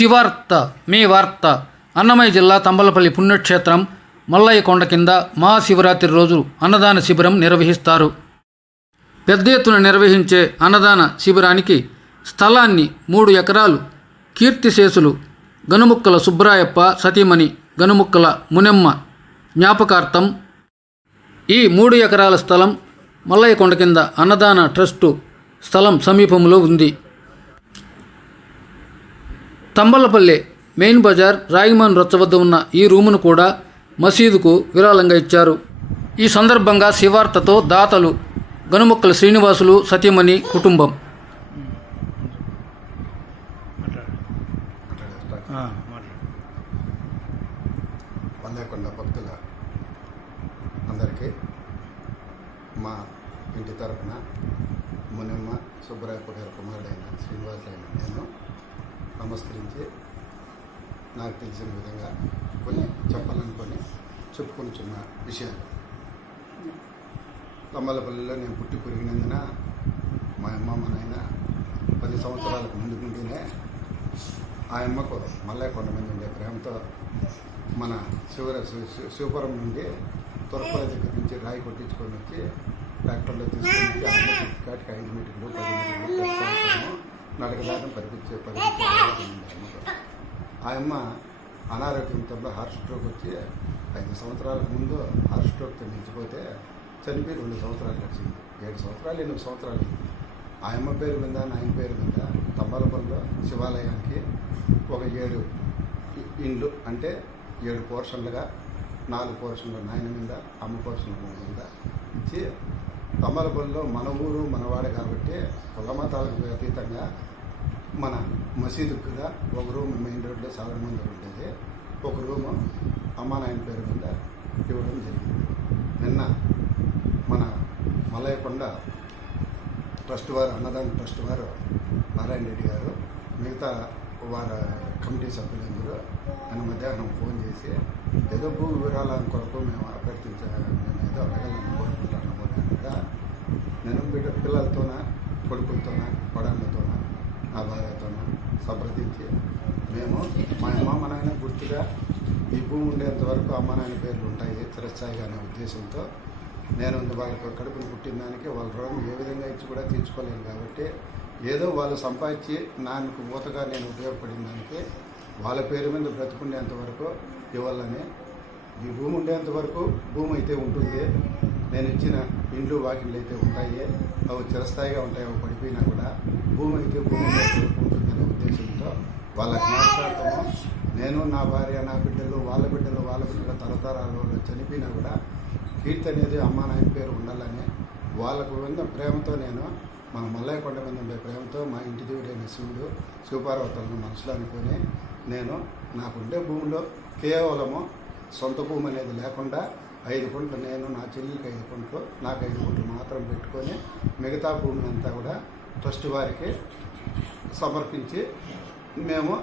శివార్త మీ వార్త. అన్నమయ్య జిల్లా తంబలపల్లి పుణ్యక్షేత్రం మల్లయ్య కొండ కింద మహాశివరాత్రి రోజు అన్నదాన శిబిరం నిర్వహిస్తారు. పెద్ద ఎత్తున నిర్వహించే అన్నదాన శిబిరానికి స్థలాన్ని మూడు ఎకరాలు కీర్తిశేషులు గనుముక్కల సుబ్రాయప్ప సతీమణి గనుముక్కల మునెమ్మ జ్ఞాపకార్థం ఈ మూడు ఎకరాల స్థలం మల్లయ్య కొండ కింద అన్నదాన ట్రస్టు స్థలం సమీపంలో ఉంది. తంబలపల్లె మెయిన్ బజార్ రాగిమాన్ రొచ్చ వద్ద ఉన్న ఈ రూమును కూడా మసీదుకు విరాళంగా ఇచ్చారు. ఈ సందర్భంగా శివార్తతో దాతలు గనుముక్కల శ్రీనివాసులు సతీమణి కుటుంబం. భక్తుల అందరికీ మా ఇంటి తరఫున మునిమ్మ సుబ్బరాయప్ప గారి కుమారుడైన శ్రీనివాసులైన నేను నమస్కరించి నాకు తెలిసిన విధంగా కొన్ని చెప్పాలనుకొని చెప్పుకొనిచున్న విషయాలు. తమ్మలపల్లిలో నేను పుట్టి పెరిగినందున మా అమ్మ మా నాయన పది సంవత్సరాలకు ముందు ఆ అమ్మకు మల్లయ్య కొండ మీద ఉండే ప్రేమతో మన శివర శివపురం నుండి తొరపల దగ్గర నుంచి రాయి కొట్టించుకొని వచ్చి ట్రాక్టర్లో తీసుకొని వచ్చి ఐదు మీటర్లు పది మీటర్లు నడకదాకా పరిపించే పరిపించే పరిస్థితి ఆయమ్మ ఆ అమ్మ అనారోగ్యంతో హార్ట్ స్ట్రోక్ వచ్చి ఐదు సంవత్సరాలకు ముందు హార్ట్ స్ట్రోక్తో నిలిచిపోతే చనిపోయి రెండు సంవత్సరాలు గడిచింది. ఏడు సంవత్సరాలు ఎనిమిది సంవత్సరాలు ఆయమ్మ ఆ అమ్మ పేరు మీద నాయన పేరు మీద తంబాలపల్లిలో శివాలయానికి ఒక ఏడు ఇండ్లు అంటే ఏడు పోర్షన్లుగా నాలుగు పోర్షన్లు నాయన మీద అమ్మ పోర్షన్ల మీద ఇచ్చి తమ్మలపల్లిలో మన ఊరు మనవాడు కాబట్టి కుల మతాలకు అతీతంగా మన మసీదు కూడా ఒక రూమ్ మెయిన్ రోడ్లో సాగర మందిర్ ఉండేది. ఒక రూము అమ్మ నాయన పేరు మీద ఇవ్వడం జరిగింది. నిన్న మన మలయకొండ ట్రస్ట్ వారు అన్నదాన ట్రస్ట్ వారు నారాయణ రెడ్డి గారు మిగతా వారి కమిటీ సభ్యులందరూ నిన్న మధ్యాహ్నం ఫోన్ చేసి ఏదో భూ వివరాల కొరకు మేము అభ్యర్థించ మేము ఏదో నేను బిడ్డ పిల్లలతోన కొడుకులతోన కొడాళ్ళతోన నా భార్యతోన సంప్రదించి మేము మా అమ్మ నాయన గుర్తుగా ఈ భూమి ఉండేంత వరకు అమ్మ నాయన పేర్లు ఉంటాయి చిరస్థాయిగా అనే ఉద్దేశంతో నేను వాళ్ళకి కడుపును పుట్టిన దానికి వాళ్ళ రుణం ఏ విధంగా ఇచ్చి కూడా తీర్చుకోలేను కాబట్టి ఏదో వాళ్ళు సంపాదించి నాకు మూతగా నేను ఉపయోగపడిన దానికి వాళ్ళ పేరు మీద బ్రతుకుండేంత వరకు ఇవ్వాలని ఈ భూమి ఉండేంత వరకు భూమి అయితే ఉంటుంది. నేను ఇచ్చిన ఇండ్లు వాకిళ్ళు అయితే ఉంటాయి. అవి చిరస్థాయిగా ఉంటాయి అవి పడిపోయినా కూడా భూమి అయితే భూమి ఉంటుందనే ఉద్దేశంతో వాళ్ళ జ్ఞాపకార్థము నేను నా భార్య నా బిడ్డలు వాళ్ళ బిడ్డలు వాళ్ళ బిడ్డల తరతరాలు వాళ్ళు చనిపోయినా కూడా కీర్తి అనేది అమ్మ నాయన పేరు ఉండాలని వాళ్ళకు ఉన్న ప్రేమతో నేను మన మల్లయ్య కొండ మీద ఉండే ప్రేమతో మా ఇంటి దేవుడైన శివుడు శివపార్వతులను మనసులో అనుకొని నేను నాకుండే భూమిలో కేవలము సొంత భూమి అనేది లేకుండా ఐదు కుంట్లు నేను నా చెల్లికి ఐదు కుంట్లు నాకు ఐదు కుంట్లు మాత్రం పెట్టుకొని మిగతా భూమిని అంతా కూడా ట్రస్ట్ వారికి సమర్పించి మేము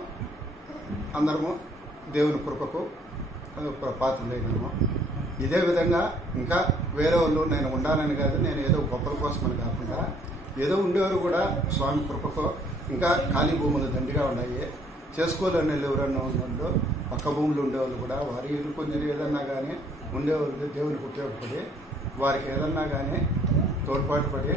అందరము దేవుని కృపకు ఆ, పాత్రలైనాము. ఇదే విధంగా ఇంకా వేరే వాళ్ళు నేను ఉండాలని కాదు నేను ఏదో గొప్పల కోసమని కాకుండా ఏదో ఉండేవారు కూడా స్వామి కృపకు ఇంకా ఖాళీ భూములు దండిగా ఉన్నాయి. చేసుకోలేని వాళ్ళు ఎవరన్నా ఉన్నోళ్ళు పక్క భూములు ఉండేవాళ్ళు కూడా వారి ఇల్లు కొంచెం ఏదన్నా కానీ ఉండేవాళ్ళు దేవునికి ఉపయోగపడి వారికి ఏదన్నా కానీ తోడ్పాటు పడి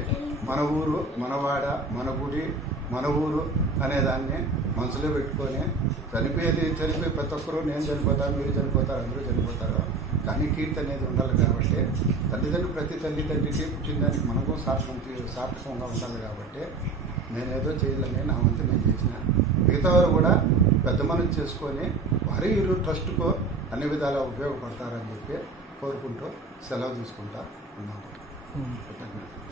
మన ఊరు మనవాడ మన గుడి మన ఊరు అనేదాన్ని మనసులో పెట్టుకొని చనిపోయేది చనిపోయి ప్రతి ఒక్కరు నేను చనిపోతాను మీరు చనిపోతారు అందరూ చనిపోతారు. కానీ కీర్తి అనేది ఉండాలి కాబట్టి తల్లిదండ్రులు ప్రతి తల్లిదండ్రికి పుట్టిందానికి మనకు సార్థకం సార్థకంగా ఉండాలి కాబట్టి నేను ఏదో చేయాలని నా వంతు నేను చేసిన. మిగతా వారు కూడా పెద్ద మనసు చేసుకొని వారి ఇరు ట్రస్ట్కు అన్ని విధాలా ఉపయోగపడతారని చెప్పి కోరుకుంటూ సెలవు తీసుకుంటా కృతజ్ఞతలు.